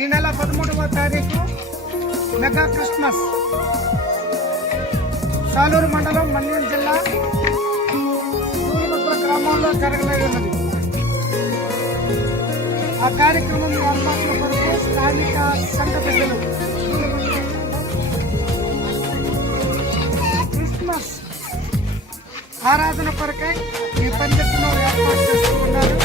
ఈ నెల 13వ తారీఖు మెగా క్రిస్మస్ సాలూరు మండలం మన్యం జిల్లా దూలముద్ర గ్రామంలో జరగనున్నది. ఆ కార్యక్రమం ఏర్పాట్ల కొరకు స్థానిక సంఘ పెద్దలు క్రిస్మస్ ఆరాధన కొరకై ఈ పండితులు ఏర్పాటు చేసుకున్నారు.